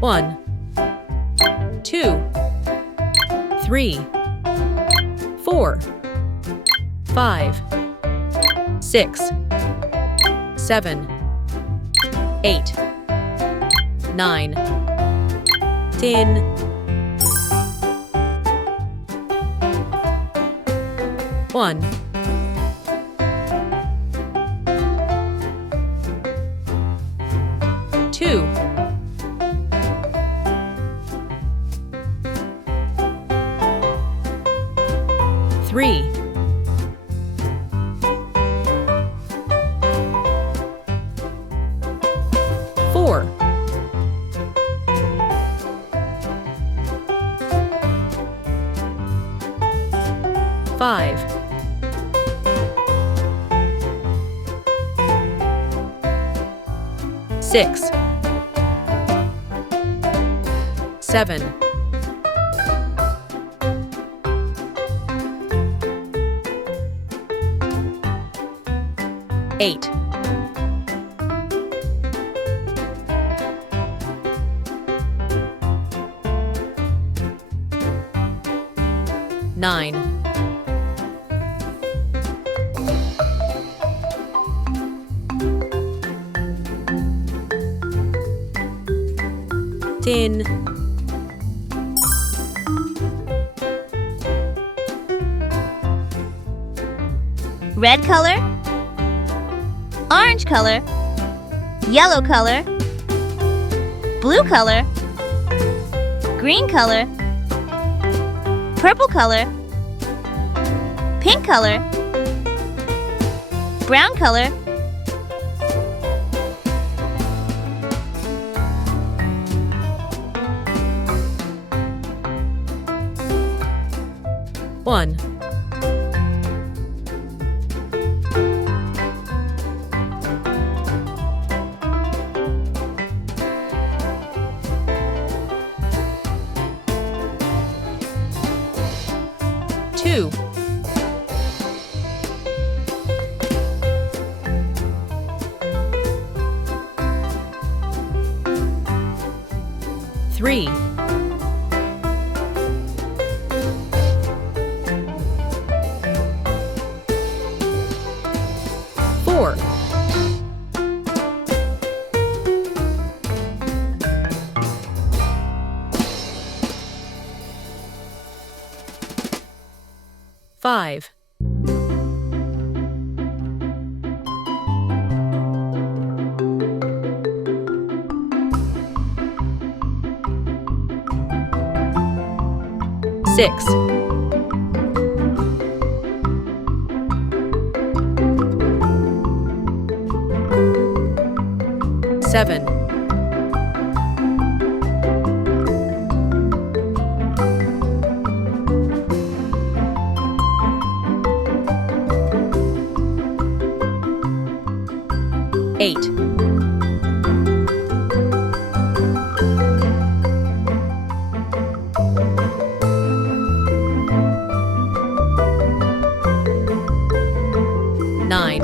1, 2, 3, 4, 5, 6, 7, 8, 9, 10. 1, 2, 3, 4, 5, 6, 7, 8, 9, 10. Red color, orange color, yellow color, blue color, green color, purple color, pink color, brown color, One, 2, 3, 4, 5, 6, 7, 8, 9,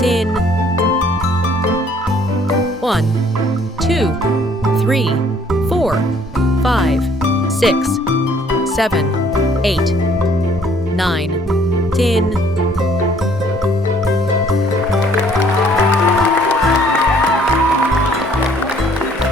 10. 1, 2, 3, 4, 5, 6, 7, 8, 9, 10.